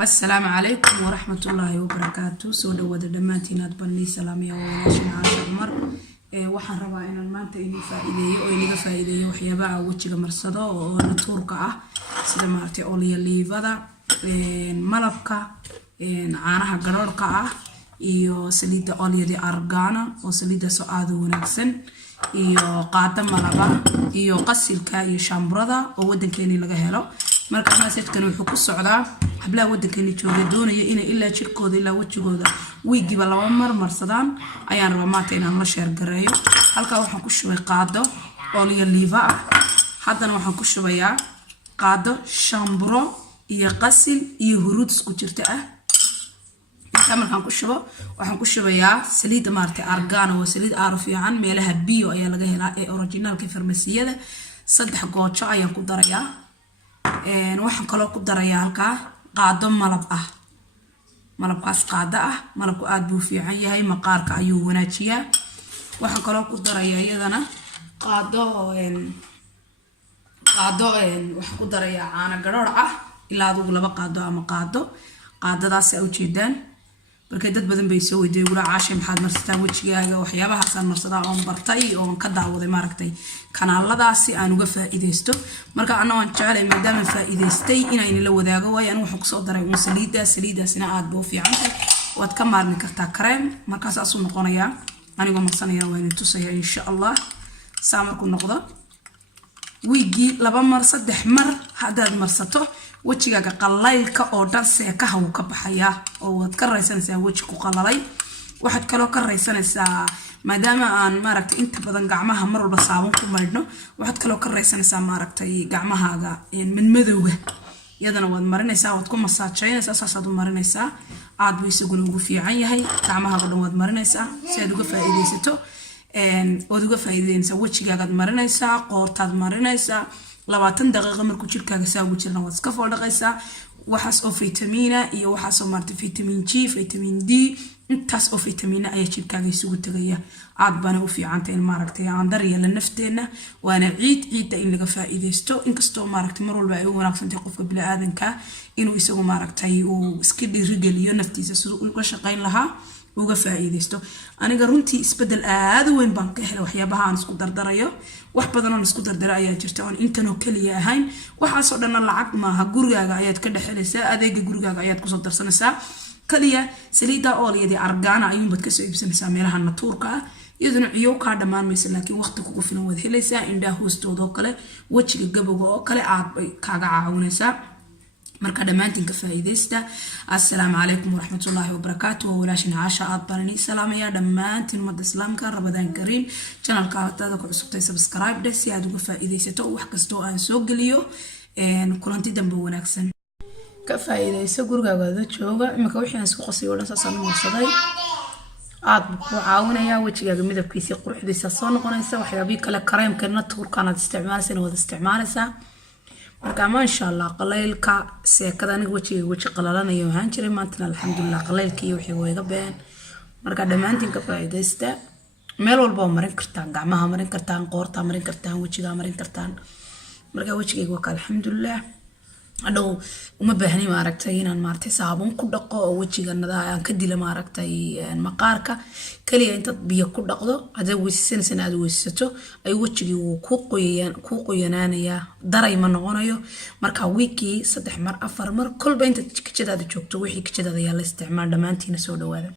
السلام عليكم ورحمة الله وبركاته. سودا ودا دمانتينات بني سلامية وواشنا عاش عمر. waxaan rabaa inaan maanta idin faa'iideeyo oo iniga faa'iideeyo waxyaabaha wajiga marsado oo natuurka ah sida maartay olive-da, malabka, caanaha garoorka ah iyo saliidda olive argana oo saliidda soo aad u wanaagsan iyo qaada malaba iyo qasilka iyo shambrada oo wadankeena laga helo. marka message-kan wuxuu ku socdaa hablaha wadankeena jooga doonaya inay ilaa jirkooda ilaa wajigooda wiigiba laba mar marsadaan ayaan rabaa maanta inaan la share gareeyo. halka waxaan ku shubay qaado olive ah, haddana waxaan ku shubayaa qaado shambro iyo qasil iyo huruud isku jirta ah. markaan ku shubo waxaan ku shubayaa saliid maartay argana oo saliid aar fiican meelaha bio ayaa laga helaa ee originalka farmasiyada. 3 goojo ayaan ku darayaa. waxaan kaloo ku darayaa halka qaado malab ah. malabkaas qaado ah, malabku aad buu fiican yahay, maqaarka ayuu wanaajiyaa. waxaan kaloo ku darayaa iyadana qaado waxaan ku darayaa caano garoor ah ilaa adigu 2 qaado ama qaadadaas ay u jeedaan. marka dad badan bay soo weydiiyay gura caashay maxaad marsataa wajigaaga waxyaabahaas aan marsadaa oo bartay oo ka daawaday maaragtay kanaaladaasi aan uga faa'iideysto. marka ana waan jecelahay maadaama faa'iideystay inaan la wadaago way aan wax ku soo daray saliidaasina aad buu fiican tahay waad ka maarmi kartaa kareem. markaas asu noqonaya anigu marsanaya waan tusaya insha Allah saamarku noqdo wiigi 2 mar 3 mar hadaad marsato wajigaaga qalaylka oo dhan seekaha uu ka baxaya oo wad ka raysanaysaa waji ku qalalay. waxaad kaloo ka raysanaysaa maadaama aan maaragtay inta badan gacmaha mar walba saabuun ku maydhno waxaad kaloo ka raysanaysaa maaragtay gacmahaaga madmadowga iyadana waad marinaysaa waad ku masaajeynaysaa saasaad u marinaysaa aad buu isaguna ugu fiican yahay. gacmahaaga dhan waad marinaysaa si aad uga faa'iideysato ood uga faa'iideynaysaa wajigaagaad marinaysaa qoortaad marinaysaa 20 daqiiqo markuu jirkaaga saa ugu jirna waad iska foodhaqaysaa. waxaas oo vitamina iyo waxaas oo maartay vitamin G, vitamin D intaas oo vitamina ayaa jirkaaga isugu tagaya. aad bana u fiicantay in maaragtay aan daryeelo nafteena waana ciidda in laga faa'iideysto. inkastoo maaragtay mar walba ay u wanaagsantahay qofka bini'aadanka inuu isagu maaragtay uu iska dhiirigeliyo naftiisa sidoo uu uga shaqayn lahaa uga faa'iideysto. aniga runtii isbedel aad u weyn baan ka helay waxyaabaha aan isku dardarayo. wax badan oo isku dardara ayaa jirta oo intan oo kaliya ahayn waxaas oo dhan lacag maaha, gurigaaga ayaad ka dhaxelaysaa, adeega gurigaaga ayaad ku soo darsanaysaa. kaliya saliida olive argana ayuun bad ka soo iibsanaysaa meelaha natuurka ah iyaduna ciyo ka dhamaanaysa laakiin waqti kugu filan wad helaysaa. indhaha hoostooda oo kale wajiga gabowga oo kale aad bay kaaga caawinaysaa. marka dhamaantiin ka faa'iideysta. assalaamu calaykum waraxmatullaahi wabarakaatuh. walaashina caasha aad baan salaamaya dhamaantiin ummadda islaamka. rabadaan kariim. channelka hadda ku cusubtay subscribe dhe si aad uga faa'iideysato wax kasta oo aan soo geliyo kulanti dambe wanaagsan ka faa'iideyso gurigaaga jooga. imika wixii aan isku qasay oo dhan saasaan u marsaday aad buu ku caawinayaa wajigaaga midabkiisa quruxdiisa soo noqonaysa. waxyaabii kale kareemka natuurka aad isticmaalaysaa wada isticmaalaysaa. marka ma insha Allah qalaylka seekada aniga waji qalalanayo waxaan jiray maanta alxamdulillah qalaylka iyo wixii wayga been. marka dhamaantiin ka faa'iideysta meel walba marin kartaan, gacmaha marin kartaan, qoorta marin kartaan, wajiga marin kartaan. marka wajigayga waa alxamdulillah adoo uma baahni maaragtay inaan maartay saabuun ku dhaqo oo wajiga nadaha aan ka dilo maaragtay maqaarka kaliya inta biyo ku dhaqdo hada weysanaysan aad weysato ay wajigi uu ku qoyanaanaya daray ma noqonayo. marka weekii 3 mar 4 mar kolba inta kijadaada joogto wixii kijadaada yaa la isticmaal dhamaantiina soo dhawaada.